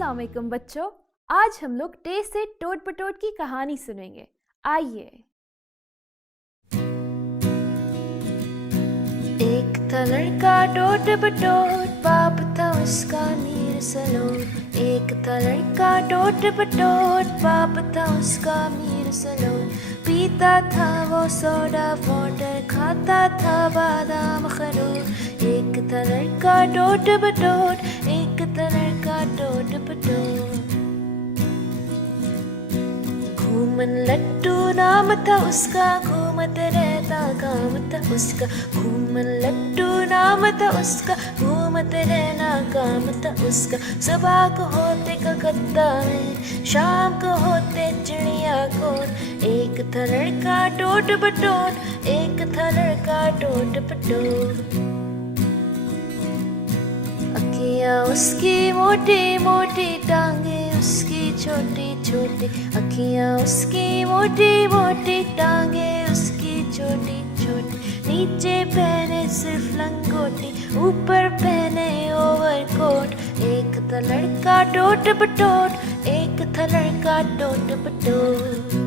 अस्सलाम वालेकुम बच्चों, आज हम लोग टे से टोट पटोट की कहानी सुनेंगे। आइए। एक था लड़का टोट पटोट, बाप था उसका मीर सलोट। एक था लड़का टोट पटोट, बाप था उसका मीर सलोट। पीता था वो सोडा वाटर, खाता था बादाम खरोट। एक था लड़का टोट पटोट, एक था लड़का टोट पटोट। घूमन लट्टू नाम था उसका, घूमत रहता काम था उसका। घूमन लट्टू नाम था उसका, घूमत रहना काम था उसका। सुबह को होते कलकत्ता में, शाम को होते चिड़िया कोट। एक था लड़का टोट पटोट, एक था लड़का टोट पटोट। अखियाँ उसकी मोटी मोटी, टांगे उसकी छोटी छोटी। अखियाँ उसकी मोटी मोटी, टांगे उसकी छोटी छोटी। नीचे पहने सिर्फ लंगोटी, ऊपर पहने ओवरकोट। एक था लड़का टोट पटोट, एक था लड़का टोट पटोट।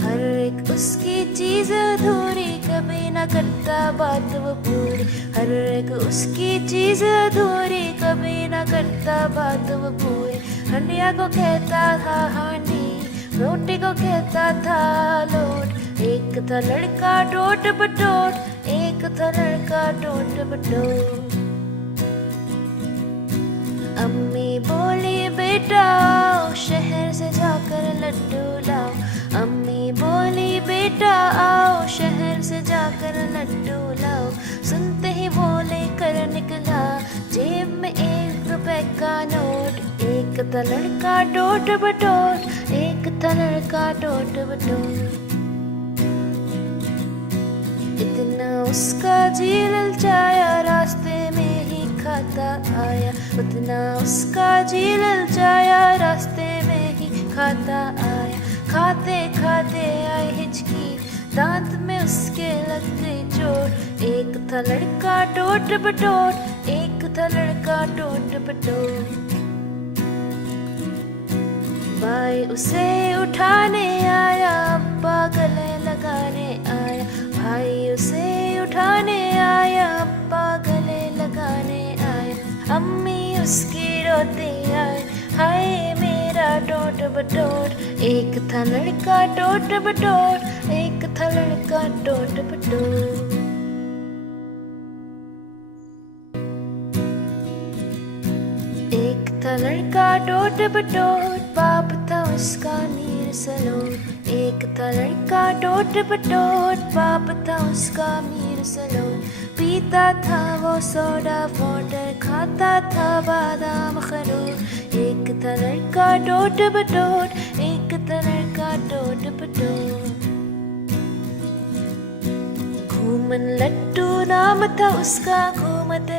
हर एक उसकी चीज अधूरी, कभी ना करता बात वो पूरी। हर एक उसकी चीज अधूरी, कभी ना करता बात वो पूरी। हंडिया को कहता था हांडी, रोटी को कहता था लोट। एक था लड़का टोट पटोट, एक था लड़का टोट पटोट। अम्मी बोली बेटा आओ, शहर से जाकर लड्डू लाओ। अम्मी बोली बेटा आओ, शहर से जाकर लड्डू लाओ। सुनते ही बोले कर निकला, जेब में 1 रुपए का नोट। एक था लड़का टोट पटोट, एक था लड़का टोट पटोट। इतना उसका जी ललचाया, रास्ते में ही खाता आया। उतना उसका जी ललचाया, रास्ते में ही खाता आया। खाते खाते आई हिचकी, दांत में उसके लग गई चोट। एक था लड़का टोट पटोट, एक था लड़का टोट पटोट। भाई उसे उठाने आया, अब्बा गले लगाने आया। भाई उसे उठाने आया, अब्बा गले लगाने आया। अम्मी उसकी रोती आई, हाय मेरा टोट पटोट। एक था लड़का टोट पटोट, एक था लड़का टोट पटोट। एक था लड़का टोट पटोट, बाप था उसका मीर सलोट। एक था लड़का टोट पटोट, बाप था उसका मीर सलोट। पीता था वो सोडा वाटर, खाता था बादाम खरोट। एक था लड़का टोट पटोट, एक था लड़का टोट पटोट। घूमन लट्टू नाम था उसका, घूमत